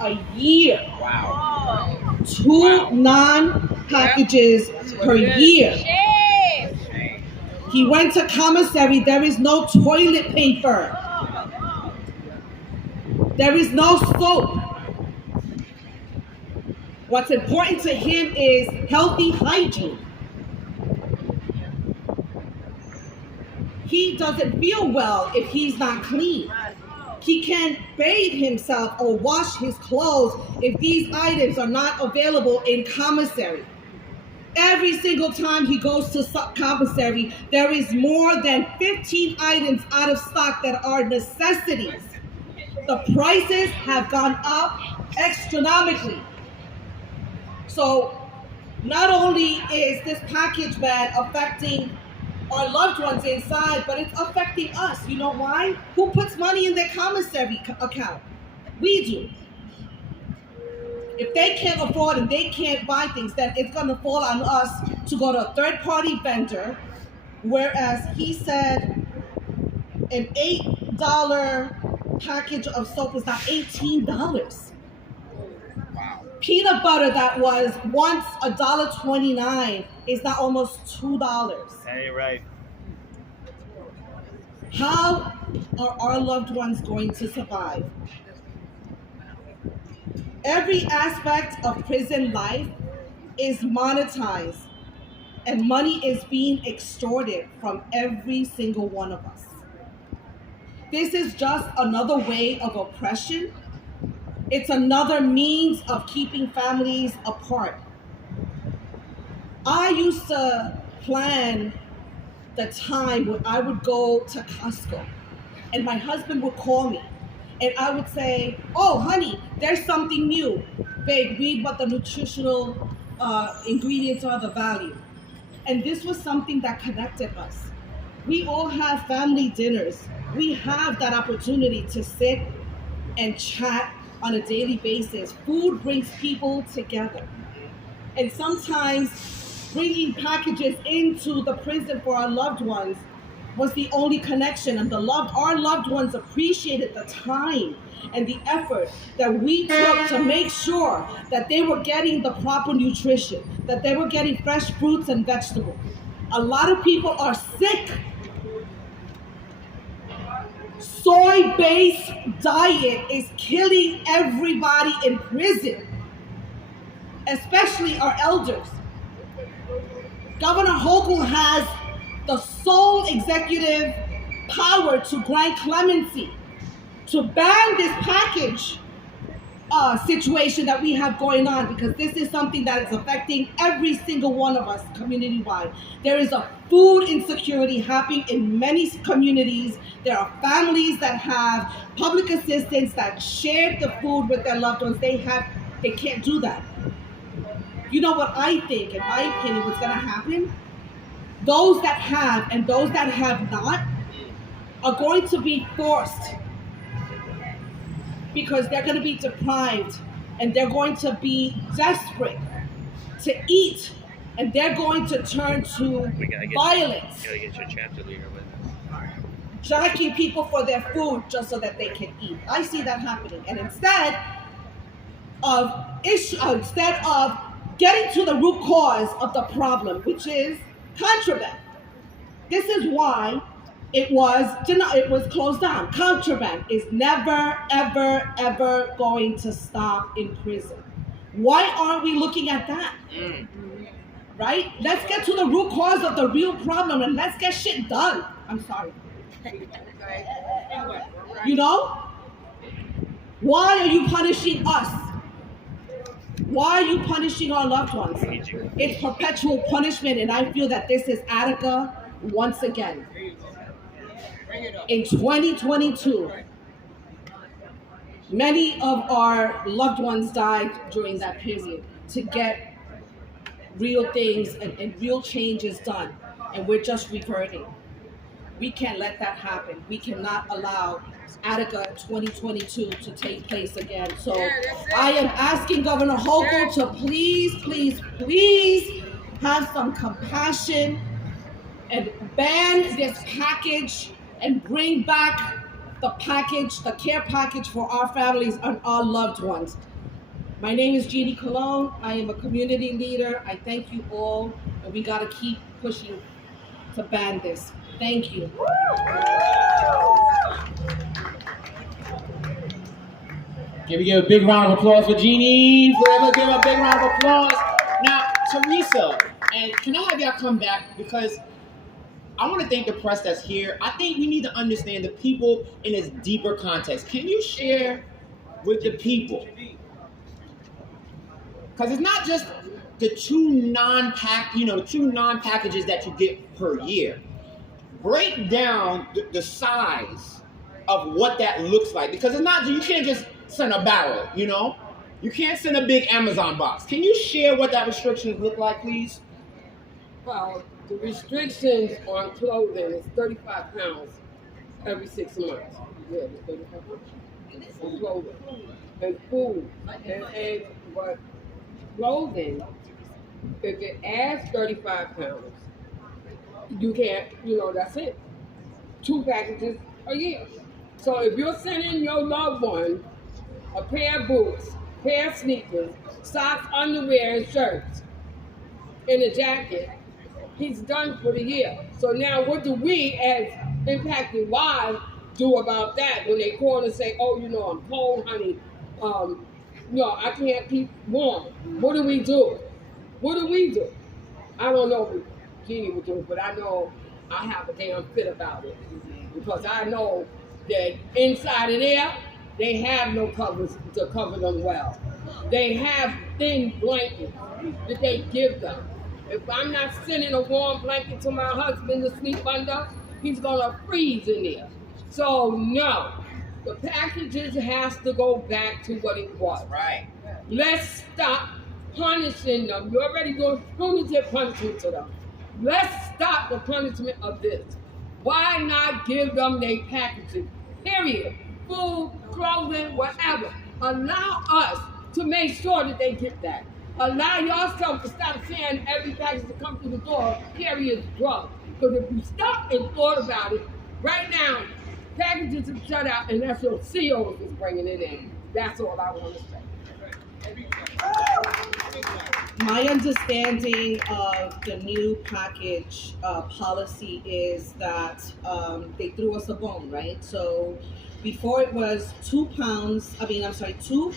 a year. Wow. Two non-packages per year. He went to commissary. There is no toilet paper. There is no soap. What's important to him is healthy hygiene. He doesn't feel well if he's not clean. He can't bathe himself or wash his clothes if these items are not available in commissary. Every single time he goes to commissary, there is more than 15 items out of stock that are necessities. The prices have gone up astronomically. So not only is this package ban affecting our loved ones inside, but it's affecting us. You know why? Who puts money in their commissary account? We do. If they can't afford and they can't buy things, then it's going to fall on us to go to a third-party vendor, whereas he said an $8 package of soap is now $18. Peanut butter that was once $1.29 is now almost $2. Hey, right. How are our loved ones going to survive? Every aspect of prison life is monetized, and money is being extorted from every single one of us. This is just another way of oppression. It's another means of keeping families apart. I used to plan the time when I would go to Costco and my husband would call me and I would say, "Oh, honey, there's something new. Babe, read what the nutritional ingredients are, the value." And this was something that connected us. We all have family dinners. We have that opportunity to sit and chat on a daily basis. Food brings people together. And sometimes bringing packages into the prison for our loved ones was the only connection, and our loved ones appreciated the time and the effort that we took to make sure that they were getting the proper nutrition, that they were getting fresh fruits and vegetables. A lot of people are sick. Soy-based diet is killing everybody in prison, especially our elders. Governor Hochul has the sole executive power to grant clemency, to ban this package situation that we have going on, because this is something that is affecting every single one of us community-wide. There is a food insecurity happening in many communities. There are families that have public assistance that share the food with their loved ones. They can't do that. You know what I think, in my opinion, what's going to happen? Those that have and those that have not are going to be forced, because they're going to be deprived and they're going to be desperate to eat, and they're going to turn to violence, jacking people for their food just so that they can eat. I see that happening. And instead of getting to the root cause of the problem, which is contraband. This is why it was closed down. Contraband is never, ever, ever going to stop in prison. Why aren't we looking at that? Right? Let's get to the root cause of the real problem and let's get shit done. I'm sorry. You know? Why are you punishing us? Why are you punishing our loved ones? It's perpetual punishment, and I feel that this is Attica once again. In 2022, many of our loved ones died during that period to get real things and real changes done, and we're just reverting. We can't let that happen. We cannot allow Attica 2022 to take place again. So I am asking Governor Hochul to please, please, please have some compassion and ban this package and bring back the package, the care package for our families and our loved ones. My name is Jeannie Colon. I am a community leader. I thank you all, and we got to keep pushing to ban this. Thank you. Can we give a big round of applause for Jeannie? Forever give a big round of applause. Now, Teresa, and can I have y'all come back? Because I want to thank the press that's here. I think we need to understand the people in its deeper context. Can you share with the people? Because it's not just the two non-packages that you get per year. Break down the size of what that looks like. Because it's not, you can't just send a barrel, you know? You can't send a big Amazon box. Can you share what that restrictions look like, please? Well, the restrictions on clothing is 35 pounds every 6 months. Yeah, 35 pounds on clothing and food. And but clothing, if it adds 35 pounds, you can't, that's it. 2 packages a year. So if you're sending your loved one a pair of boots, pair of sneakers, socks, underwear, and shirts, and a jacket, he's done for the year. So now what do we as Impacted Lives do about that when they call and say, oh, I'm cold, honey, I can't keep warm. What do we do? What do we do? I don't know what Jeannie would do, but I know I have a damn fit about it. Because I know that inside of there, they have no covers to cover them well. They have thin blankets that they give them. If I'm not sending a warm blanket to my husband to sleep under, he's gonna freeze in there. So no, the packages has to go back to what it was. Right. Let's stop punishing them. You're already doing punitive punishment to them. Let's stop the punishment of this. Why not give them their packages? Period. Food, clothing, whatever. Allow us to make sure that they get that. Allow yourself to stop saying every package that comes through the door carries drugs. Because if you stopped and thought about it, right now, packages are shut out, and that's your CEOs is bringing it in. That's all I want to say. My understanding of the new package policy is that they threw us a bone, right? So before it was 2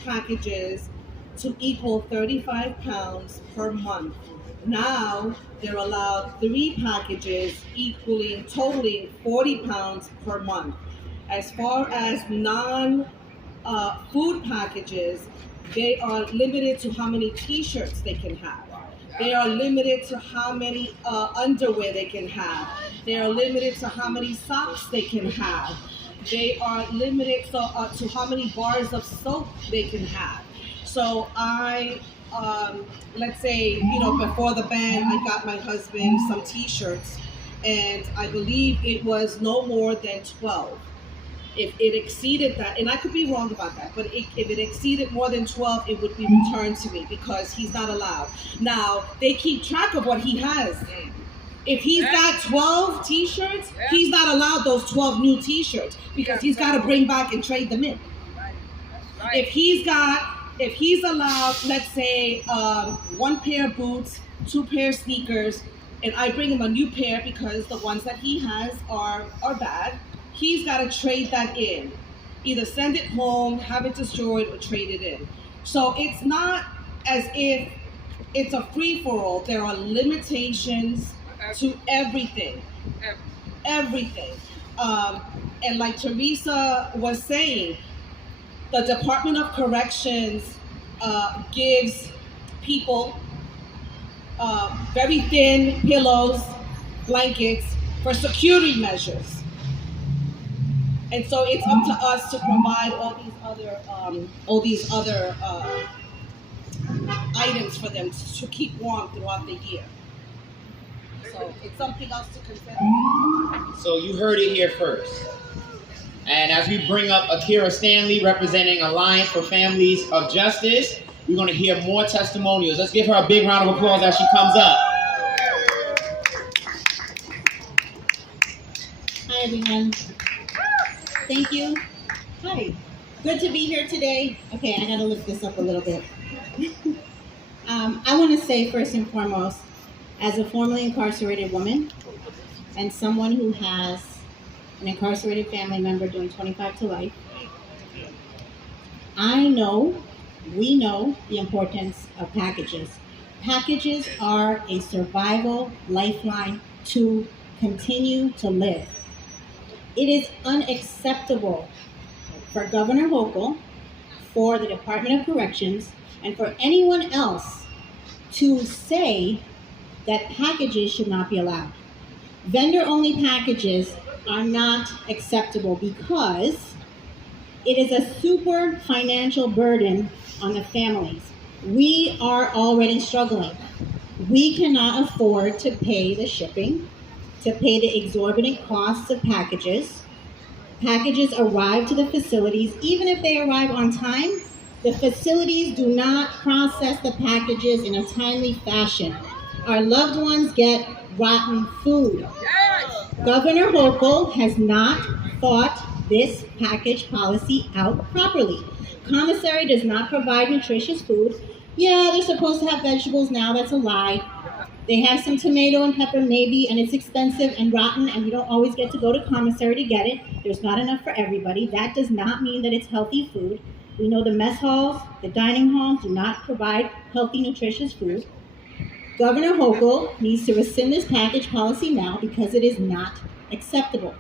packages to equal 35 pounds per month. Now they're allowed 3 packages totaling 40 pounds per month. As far as non-food packages, they are limited to how many t-shirts they can have. They are limited to how many underwear they can have. They are limited to how many socks they can have. They are limited to how many bars of soap they can have. So let's say, before the ban, I got my husband some t-shirts, and I believe it was no more than 12. If it exceeded that, and I could be wrong about that, but if it exceeded more than 12, it would be returned to me because he's not allowed. Now, they keep track of what he has. If he's got 12 t-shirts, he's not allowed those 12 new t-shirts because he's got to bring back and trade them in. If he's allowed, let's say, 1 pair of boots, 2 pair of sneakers, and I bring him a new pair because the ones that he has are bad, he's got to trade that in. Either send it home, have it destroyed, or trade it in. So it's not as if it's a free-for-all. There are limitations to everything. Everything. And like Teresa was saying, the Department of Corrections gives people very thin pillows, blankets for security measures. And so it's up to us to provide all these other items for them to keep warm throughout the year. So it's something else to consider. So you heard it here first. And as we bring up Akira Stanley representing Alliance for Families of Justice, we're going to hear more testimonials. Let's give her a big round of applause as she comes up. Hi, everyone. Thank you. Hi. Good to be here today. Okay, I gotta lift this up a little bit. I want to say first and foremost, as a formerly incarcerated woman and someone who has an incarcerated family member doing 25 to life, we know the importance of packages. Packages are a survival lifeline to continue to live. It is unacceptable for Governor Hochul, for the Department of Corrections, and for anyone else to say that packages should not be allowed. Vendor-only packages are not acceptable because it is a super financial burden on the families. We are already struggling. We cannot afford to pay the shipping, to pay the exorbitant costs of packages. Packages arrive to the facilities. Even if they arrive on time, the facilities do not process the packages in a timely fashion. Our loved ones get rotten food. Governor Hochul has not thought this package policy out properly. Commissary does not provide nutritious food. Yeah, they're supposed to have vegetables now. That's a lie. They have some tomato and pepper maybe, and it's expensive and rotten, and you don't always get to go to commissary to get it. There's not enough for everybody. That does not mean that it's healthy food. We know the mess halls, the dining halls do not provide healthy, nutritious food. Governor Hochul needs to rescind this package policy now because it is not acceptable.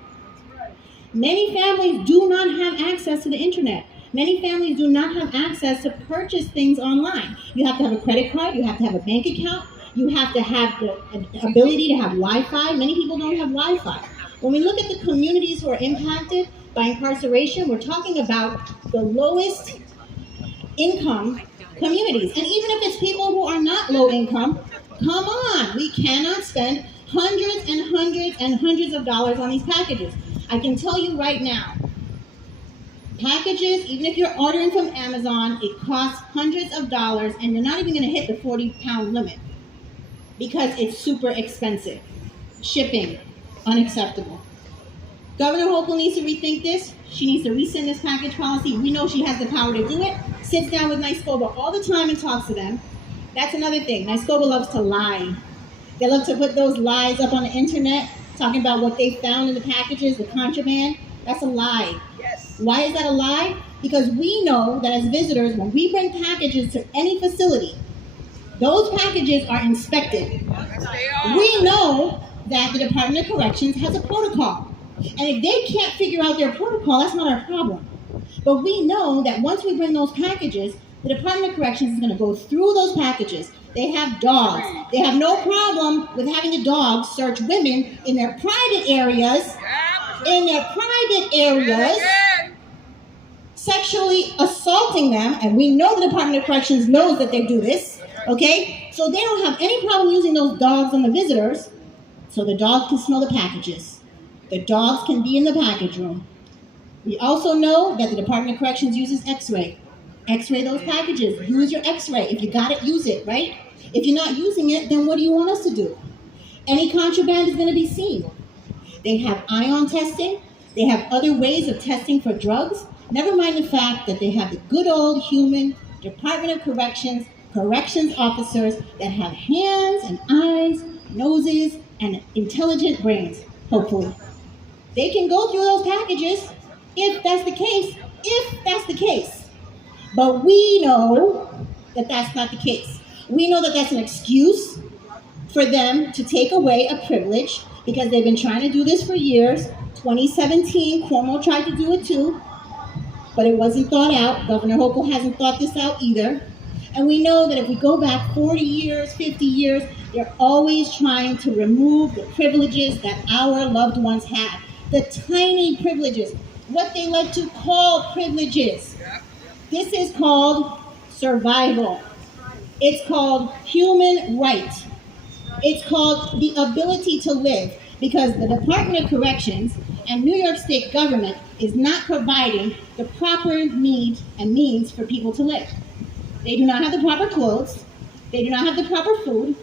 Many families do not have access to the internet. Many families do not have access to purchase things online. You have to have a credit card, you have to have a bank account, you have to have the ability to have Wi-Fi. Many people don't have Wi-Fi. When we look at the communities who are impacted by incarceration, we're talking about the lowest income communities. And even if it's people who are not low income, come on, we cannot spend hundreds and hundreds and hundreds of dollars on these packages. I can tell you right now, packages, even if you're ordering from Amazon, it costs hundreds of dollars and you're not even going to hit the 40-pound limit because it's super expensive. Shipping, unacceptable. Governor Hochul needs to rethink this. She needs to rescind this package policy. We know she has the power to do it. Sits down with NYSCOBA all the time and talks to them. That's another thing. NYSCOBA loves to lie. They love to put those lies up on the internet, talking about what they found in the packages, the contraband. That's a lie. Yes. Why is that a lie? Because we know that as visitors, when we bring packages to any facility, those packages are inspected. We know that the Department of Corrections has a protocol. And if they can't figure out their protocol, that's not our problem. But we know that once we bring those packages, the Department of Corrections is going to go through those packages. They have dogs. They have no problem with having the dogs search women in their private areas, sexually assaulting them, and we know the Department of Corrections knows that they do this, okay? So they don't have any problem using those dogs on the visitors, so the dogs can smell the packages. The dogs can be in the package room. We also know that the Department of Corrections uses X-ray. X-ray those packages. Use your X-ray. If you got it, use it, right? If you're not using it, then what do you want us to do? Any contraband is going to be seen. They have ion testing. They have other ways of testing for drugs. Never mind the fact that they have the good old human Department of Corrections, corrections officers that have hands and eyes, noses, and intelligent brains, hopefully. They can go through those packages if that's the case. But we know that that's not the case. We know that that's an excuse for them to take away a privilege because they've been trying to do this for years. 2017, Cuomo tried to do it too, but it wasn't thought out. Governor Hochul hasn't thought this out either. And we know that if we go back 40 years, 50 years, they're always trying to remove the privileges that our loved ones had. The tiny privileges, what they like to call privileges. This is called survival. It's called human rights. It's called the ability to live because the Department of Corrections and New York State government is not providing the proper needs and means for people to live. They do not have the proper clothes. They do not have the proper food.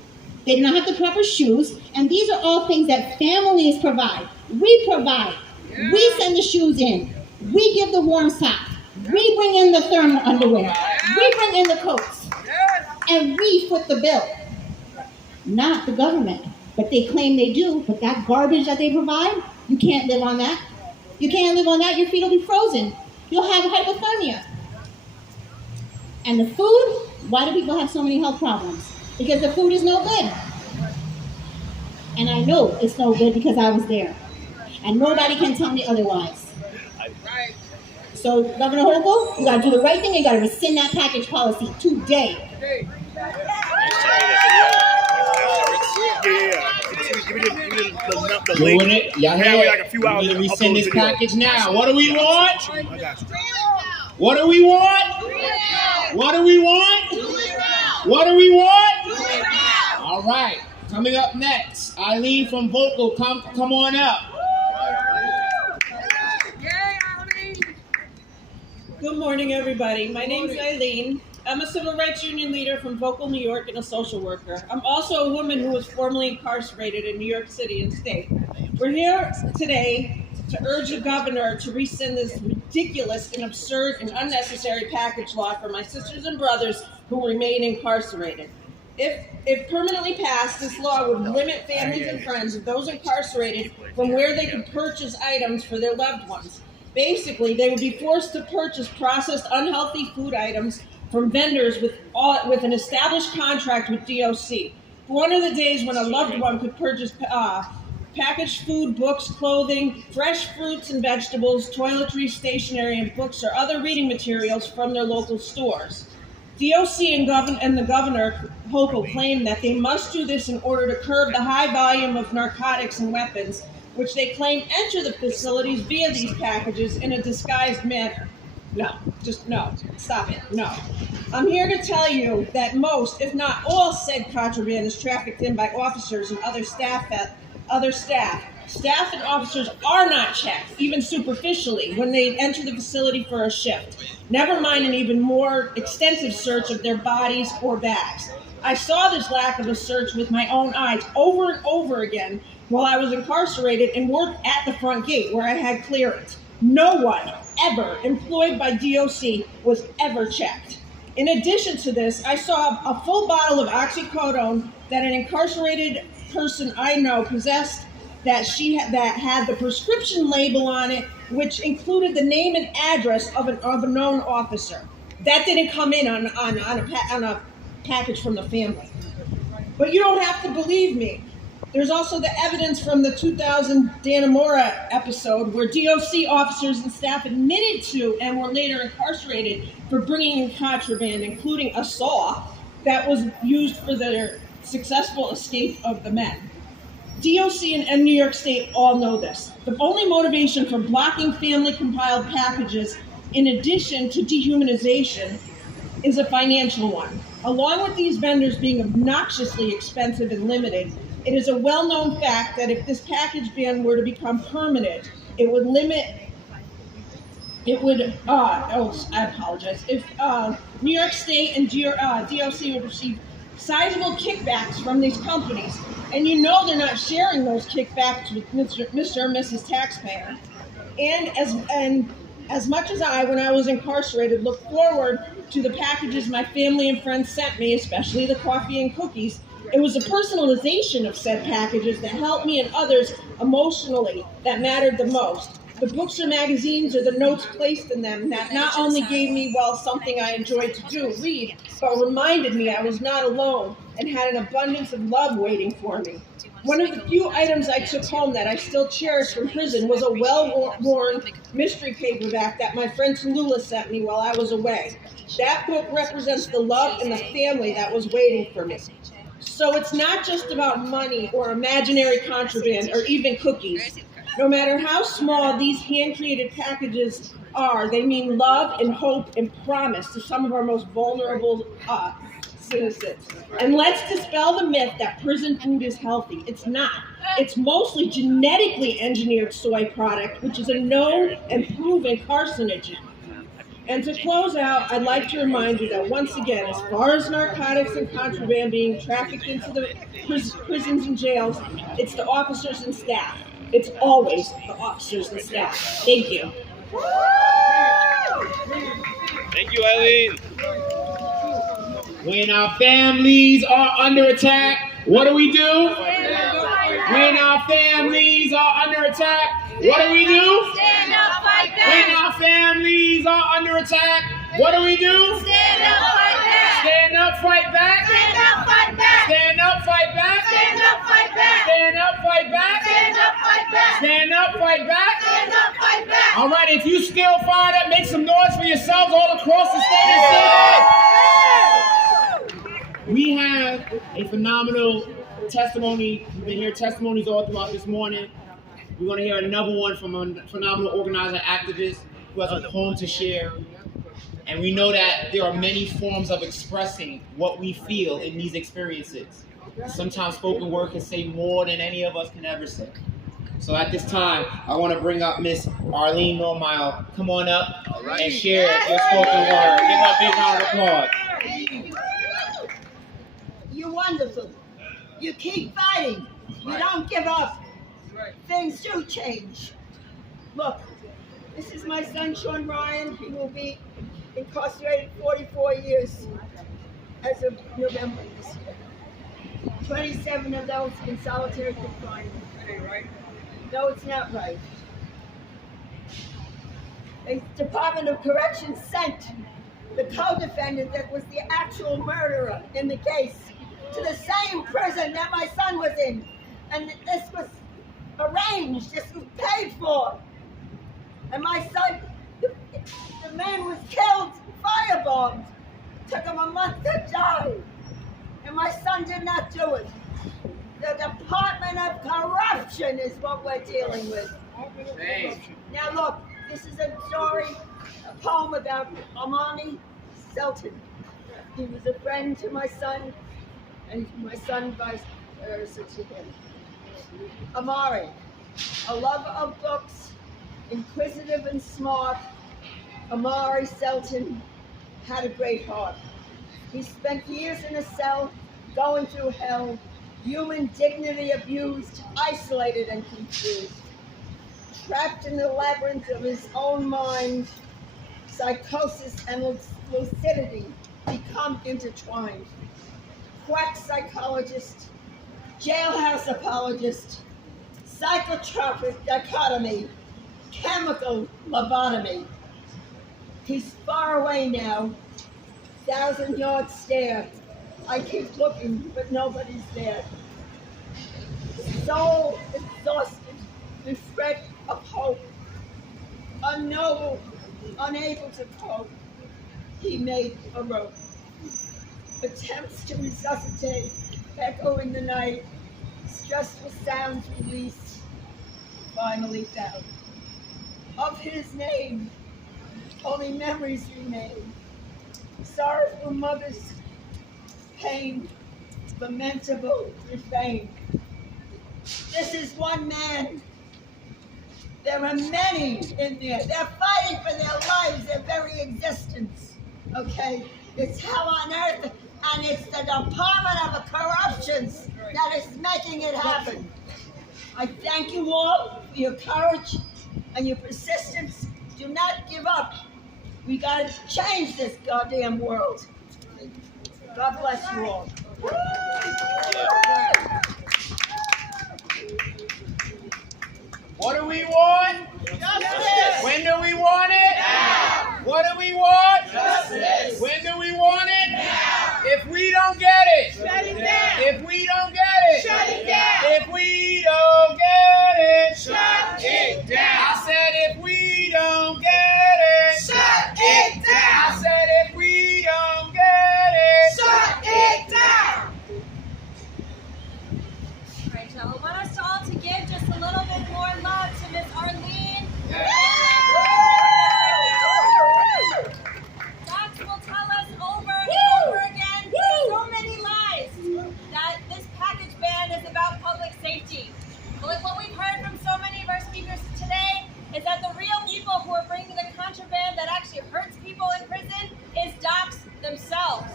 They do not have the proper shoes. And these are all things that families provide. We provide. We send the shoes in. We give the warm sock. We bring in the thermal underwear. We bring in the coats. And we foot the bill. Not the government. But they claim they do. But that garbage that they provide, you can't live on that. You can't live on that. Your feet will be frozen. You'll have hypothermia. And the food, why do people have so many health problems? Because the food is no good. And I know it's no good because I was there. And nobody can tell me otherwise. So, Governor Hochul, you got to do the right thing. You got to rescind that package policy today. Doing it. Y'all hear we it? like a few hours We need to to rescind upload this the video. package now. What do we want? I got you. What do we want? What do we want? What do we want? All right. Coming up next, Eileen from Vocal. Come on up. Good morning, everybody. My name's Eileen. I'm a civil rights union leader from Vocal, New York, and a social worker. I'm also a woman who was formerly incarcerated in New York City and state. We're here today to urge the governor to rescind this ridiculous and absurd and unnecessary package law for my sisters and brothers who remain incarcerated. If permanently passed, this law would limit families and friends of those incarcerated from where they could purchase items for their loved ones. Basically, they would be forced to purchase processed, unhealthy food items from vendors with an established contract with DOC. Gone are the days when a loved one could purchase packaged food, books, clothing, fresh fruits and vegetables, toiletries, stationery, and books or other reading materials from their local stores. DOC and the governor, Hochul, claim that they must do this in order to curb the high volume of narcotics and weapons, which they claim enter the facilities via these packages in a disguised manner. No, just no. Stop it. No. I'm here to tell you that most, if not all, said contraband is trafficked in by officers and other staff. Staff and officers are not checked, even superficially, when they enter the facility for a shift. Never mind an even more extensive search of their bodies or bags. I saw this lack of a search with my own eyes over and over again while I was incarcerated and worked at the front gate where I had clearance. No one ever employed by DOC was ever checked. In addition to this, I saw a full bottle of oxycodone that an incarcerated person I know possessed that had the prescription label on it, which included the name and address of a known officer. That didn't come in on a package from the family. But you don't have to believe me. There's also the evidence from the 2000 Dannemora episode where DOC officers and staff admitted to and were later incarcerated for bringing in contraband, including a saw that was used for their successful escape of the men. DOC and New York State all know this. The only motivation for blocking family-compiled packages, in addition to dehumanization, is a financial one. Along with these vendors being obnoxiously expensive and limited, it is a well-known fact that if this package ban were to become permanent, it would I apologize. If New York State and DOC would receive sizable kickbacks from these companies, and you know they're not sharing those kickbacks with Mr. or Mrs. Taxpayer. And as much as I, when I was incarcerated, looked forward to the packages my family and friends sent me, especially the coffee and cookies, it was the personalization of said packages that helped me and others emotionally that mattered the most. The books or magazines or the notes placed in them that not only gave me, something I enjoyed to do, read, but reminded me I was not alone and had an abundance of love waiting for me. One of the few items I took home that I still cherish from prison was a well-worn mystery paperback that my friend Tallulah sent me while I was away. That book represents the love and the family that was waiting for me. So it's not just about money or imaginary contraband or even cookies. No matter how small these hand-created packages are, they mean love and hope and promise to some of our most vulnerable citizens. And let's dispel the myth that prison food is healthy. It's not. It's mostly genetically engineered soy product, which is a known and proven carcinogen. And to close out, I'd like to remind you that once again, as far as narcotics and contraband being trafficked into the prisons and jails, it's the officers and staff. It's always the officers and staff. Thank you. Thank you, Eileen. When our families are under attack, what do we do? When our families are under attack, what do we do? Stand up, fight back. When our families are under attack, what do we do? Stand up, fight back. Stand up, fight back. Stand up, fight back. Stand up, fight back. Stand up, fight back. Stand up, fight back. Stand up, fight back. Stand up, fight back. Stand up, fight back. All right, if you still fired up, make some noise for yourselves all across the state and city. We have a phenomenal testimony. We've been hearing testimonies all throughout this morning. We're going to hear another one from a phenomenal organizer activist who has a poem to share. And we know that there are many forms of expressing what we feel in these experiences. Sometimes spoken word can say more than any of us can ever say. So at this time, I want to bring up Miss Arlene Normile. Come on up and share your spoken word. Give her a big round of applause. You're wonderful. You keep fighting. You don't give up. Things do change. Look, this is my son, Sean Ryan. He will be incarcerated 44 years as of November this year. 27 of those in solitary confinement. No, it's not right. The Department of Corrections sent the co-defendant that was the actual murderer in the case to the same prison that my son was in. And this was arranged, this was paid for. And my son, the man was killed, firebombed. Took him a month to die. And my son did not do it. The Department of Corruption is what we're dealing with. Now look, this is a story, a poem about Amani Selton. He was a friend to my son, and my son vice versa to him. Amari, a lover of books, inquisitive and smart, Amari Selton had a great heart. He spent years in a cell, going through hell, human dignity abused, isolated and confused. Trapped in the labyrinth of his own mind, psychosis and lucidity become intertwined. Quack psychologist, jailhouse apologist, psychotropic dichotomy, chemical lobotomy. He's far away now, 1,000-yard stare. I keep looking, but nobody's there. Soul exhausted, bereft of hope, unknowable, unable to cope, he made a rope. Attempts to resuscitate, echo in the night, stressful sounds released, finally found. Of his name, only memories remain. Sorrowful mother's pain, lamentable refrain. This is one man. There are many in there. They're fighting for their lives, their very existence. Okay? It's hell on earth, and it's the Department of Corruptions that is making it happen. I thank you all for your courage and your persistence. Do not give up. We gotta change this goddamn world. God bless you all. What do we want? Justice! When do we want it? Now! What do we want? Justice! When do we want it? Now! If we don't get it. Shut it down! If we don't get it. Shut it down! If we don't get it. Shut it down! I said if we don't get it. Shut it down! I said if we don't get it. Shut it down! All right, y'all. I want us all to give just a little bit more love to Miss Arlene. Docs will tell us over and over again, so many lies, that this package ban is about public safety. But like what we've heard from so many of our speakers today is that the real people who are bringing the contraband that actually hurts people in prison is docs themselves.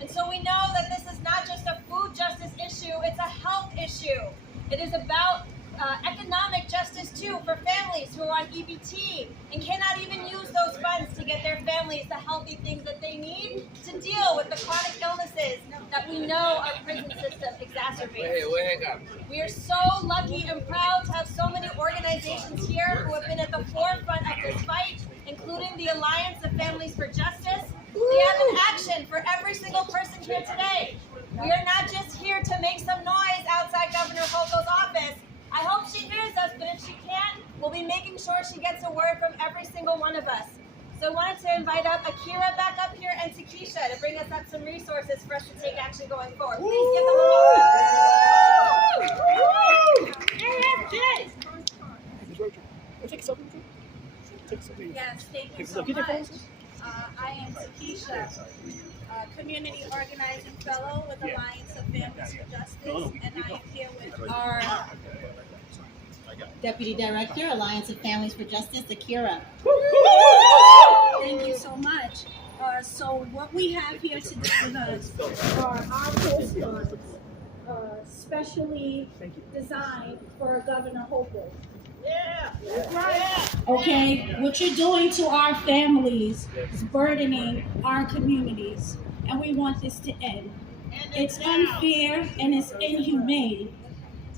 And so we know that this is not just a food justice issue, it's a health issue. It is about economic justice too for families who are on EBT and cannot even use those funds to get their families the healthy things that they need to deal with the chronic illnesses that we know our prison system exacerbates. We are so lucky and proud to have so many organizations here who have been at the forefront of this fight, including the Alliance of Families for Justice. We have an action for every single person here today. We are not just here to make some noise outside Governor Hochul's office. I hope she hears us, but if she can't, we'll be making sure she gets a word from every single one of us. So I wanted to invite up Akira back up here and Takesha to bring us up some resources for us to take action going forward. Please give them a Yes, thank you so much. I am Takesha, Community Organizing Fellow with Alliance of Families for Justice, and I am here with our Deputy Director, Alliance of Families for Justice, Akira. Thank you so much. So what we have here today with us are our postcards, specially designed for Governor Hochul. Okay, what you're doing to our families is burdening our communities, and we want this to end. It's unfair and it's inhumane.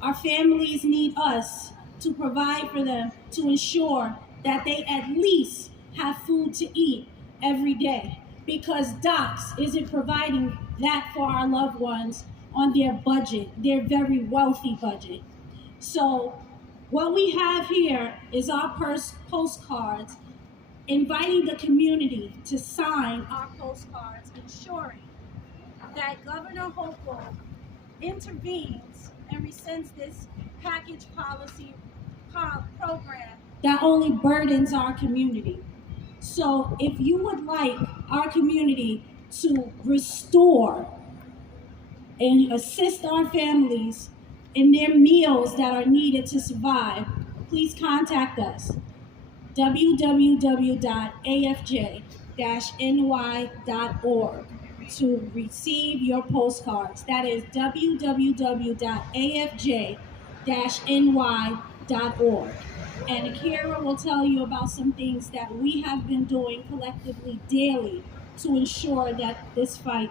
Our families need us to provide for them, to ensure that they at least have food to eat every day, because DOCS isn't providing that for our loved ones on their budget, their very wealthy budget. So what we have here is our postcards inviting the community to sign our postcards, ensuring that Governor Hochul intervenes and rescinds this package policy program that only burdens our community. So if you would like our community to restore and assist our families in their meals that are needed to survive, please contact us. www.afj-ny.org to receive your postcards. That is www.afj-ny.org. And Akira will tell you about some things that we have been doing collectively daily to ensure that this fight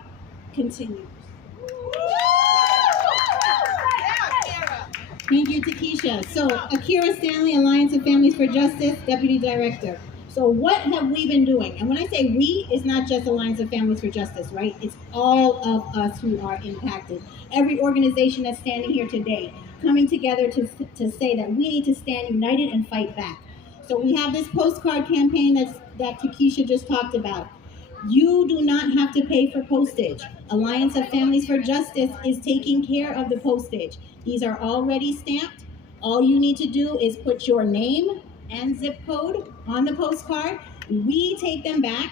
continues. Thank you, Takesha. So, Akira Stanley, Alliance of Families for Justice, Deputy Director. So what have we been doing? And when I say we, it's not just Alliance of Families for Justice, right? It's all of us who are impacted. Every organization that's standing here today, coming together to say that we need to stand united and fight back. So we have this postcard campaign that Takesha just talked about. You do not have to pay for postage. Alliance of Families for Justice is taking care of the postage. These are already stamped. All you need to do is put your name and zip code on the postcard. We take them back.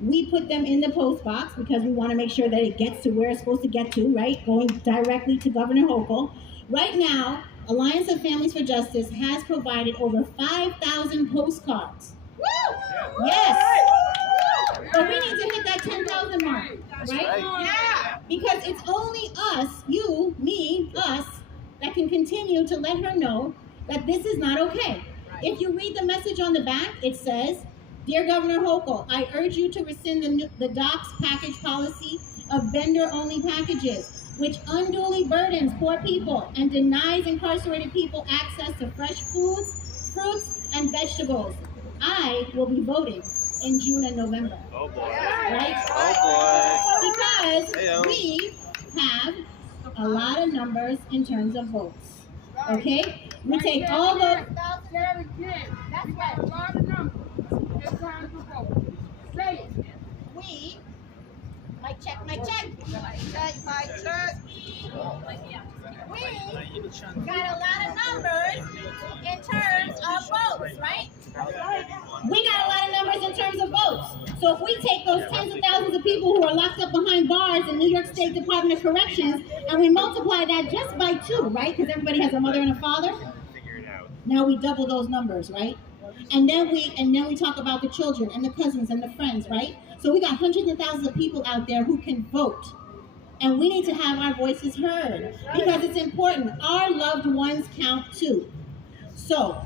We put them in the post box because we want to make sure that it gets to where it's supposed to get to, right? Going directly to Governor Hochul. Right now, Alliance of Families for Justice has provided over 5,000 postcards. Woo! Yes! But we need to hit that 10,000 mark, right? Yeah! Because it's only us, you, me, us, that can continue to let her know that this is not okay. If you read the message on the back, it says, Dear Governor Hochul, I urge you to rescind the DOCS package policy of vendor-only packages, which unduly burdens poor people and denies incarcerated people access to fresh foods, fruits, and vegetables. I will be voting in June and November. Oh boy. Right? Oh boy. Because Hey-o. we have a lot of numbers in terms of votes. Okay? We take all the... We got a lot of numbers in terms of votes. Say it. We... My check. We got a lot of numbers in terms of votes, right? We got a lot of numbers in terms of votes. So if we take those tens of thousands of people who are locked up behind bars in New York State Department of Corrections and we multiply that just by 2, right? Because everybody has a mother and a father. Now we double those numbers, right? And then we talk about the children and the cousins and the friends, right? So we got hundreds of thousands of people out there who can vote. And we need to have our voices heard because it's important. Our loved ones count too. So,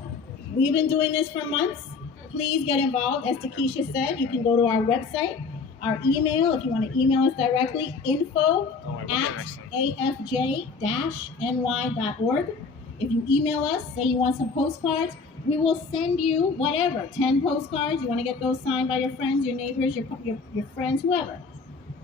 we've been doing this for months. Please get involved. As Takesha said, you can go to our website, our email, if you want to email us directly, info@afj-ny.org. If you email us, say you want some postcards, we will send you whatever, 10 postcards. You want to get those signed by your friends, your neighbors, your friends, whoever.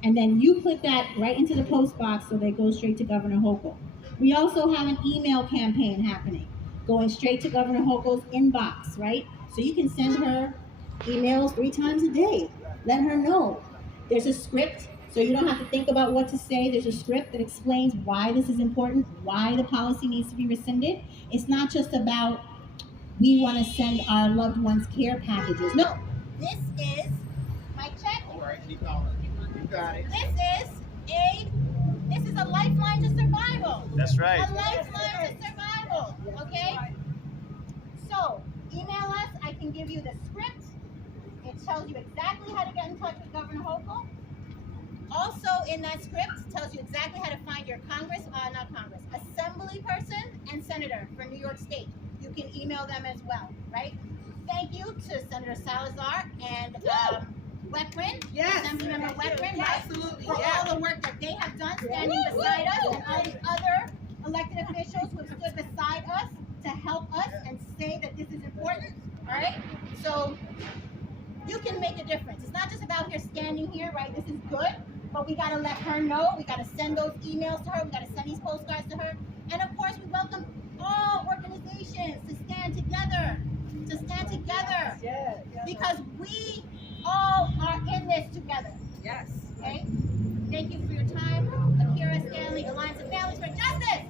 And then you put that right into the post box so they go straight to Governor Hochul. We also have an email campaign happening, going straight to Governor Hochul's inbox, right? So you can send her emails 3 times a day. Let her know. There's a script, so you don't have to think about what to say. There's a script that explains why this is important, why the policy needs to be rescinded. It's not just about we want to send our loved ones care packages. No, this is my check. All right, keep going. You got it. This is a lifeline to survival. That's right. A lifeline to survival. Okay? So, email us. I can give you the script. It tells you exactly how to get in touch with Governor Hochul. Also, in that script, it tells you exactly how to find your assembly person and senator for New York State. You can email them as well, right? Thank you to Senator Salazar and Wetrin, Yes. Assemblymember Wetrin, right? Absolutely, For yeah. all the work that they have done standing beside us, and all the other elected officials who have stood beside us to help us and say that this is important, all right? So you can make a difference. It's not just about here standing here, right? This is good, but we gotta let her know. We gotta send those emails to her. We gotta send these postcards to her. And of course, we welcome all organizations to stand together, because we all are in this together. Yes. Okay? Thank you for your time. Akira Stanley, Alliance of Families for Justice.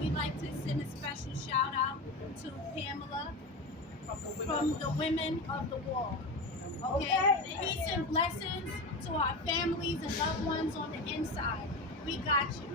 We'd like to send a special shout out to Pamela from the Women of the Wall. Okay? Peace and blessings to our families and loved ones on the inside. We got you.